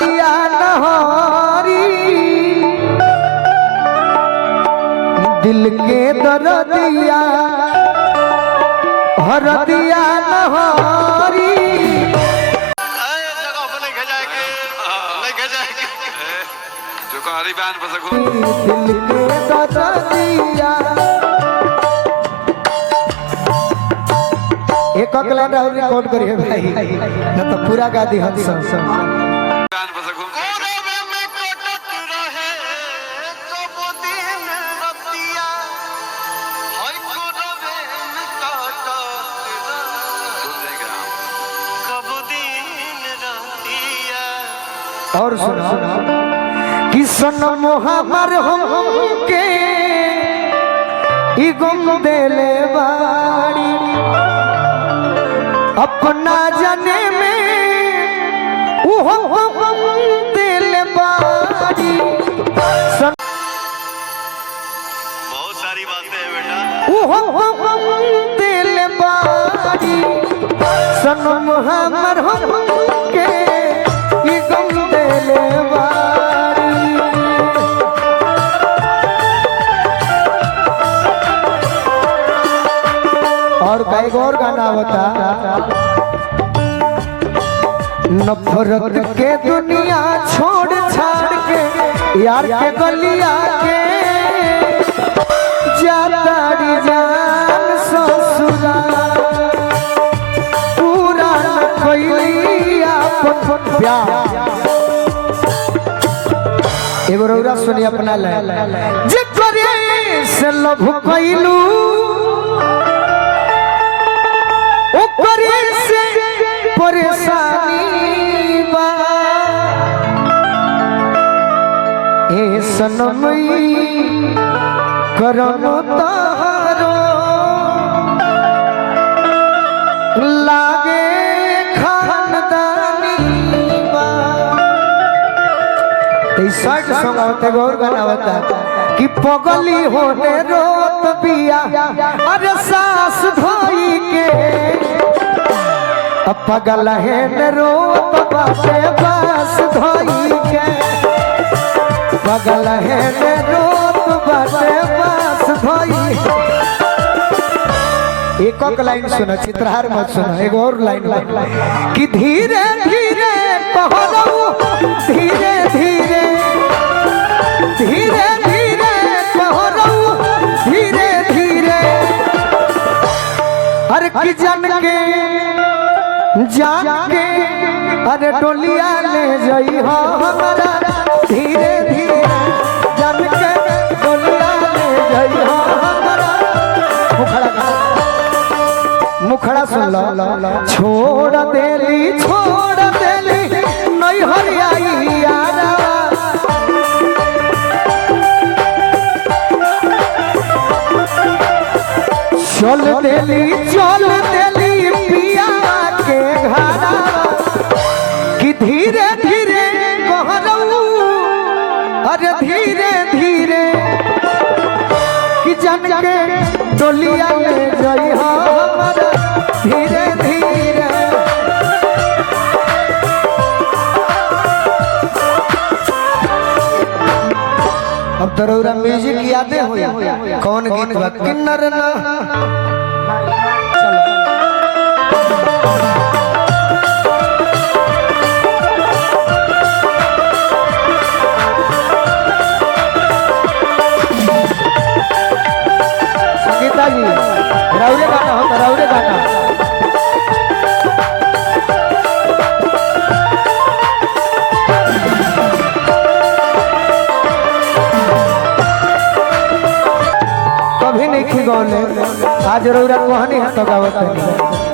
दिया नहारी दिल के दर्दिया हर दिया नहारी जगह पर लेके जाएंगे जो कारी बयान पर सको दिल के दर्दिया एक अगला रिकॉर्ड करिए भाई न तो पूरा गा दी हम सब बयान पर सको और सुना कि सनम हमार हम के ई गम देले बाड़ी अपना जाने में वो हम देले बाड़ी बहुत सारी बातें हैं बेटा वो हम देले बाड़ी सनम हमार हम के ई गम देले बाड़ी और कई और गाना बता नफरत के दुनिया छोड़ छाड़ के यार के गलिया के जाताड़ी जान ससुराल पूरा न कोई अपन प्यार एगो रौरा सुनी अपना ले जे करे से लभ कइलू ओ करे से परेशानी बा ए सनमई करम तारो लागे खानदानी बा शर्ट सॉन्ग होते गौर गाना होता कि पगली होने रोत बिया अरे सास धोई के पगल है रोत बाटे बास धोई के पगल है रोत बाटे बास धोई एक लाइन सुनो चित्रहार मत सुनो एक और लाइन कि धीरे धीरे पहलो धीरे धीरे धीरे धीरे पहलो धीरे धीरे अरे कि जन के जाके अरे टोलिया ले जाई हो हमारा धीरे धीरे जन के टोलिया ले जाई हो हमारा मुखड़ा सुन लो छोड़ देली नहीं हरियाई यारा चल देली पिया के घरा कि धीरे धीरे कहलू अरे धीरे धीरे कि जन के डोलिया ले जाई हो हमारा धीरे धीरे अब तोरा म्यूजिक यादें हो कौन गीत बा किन्नर ना संगीता जी राउरे गाना होता राउरे गाना कभी नहीं खिगौले आज रौरा कहानी है तो गावत है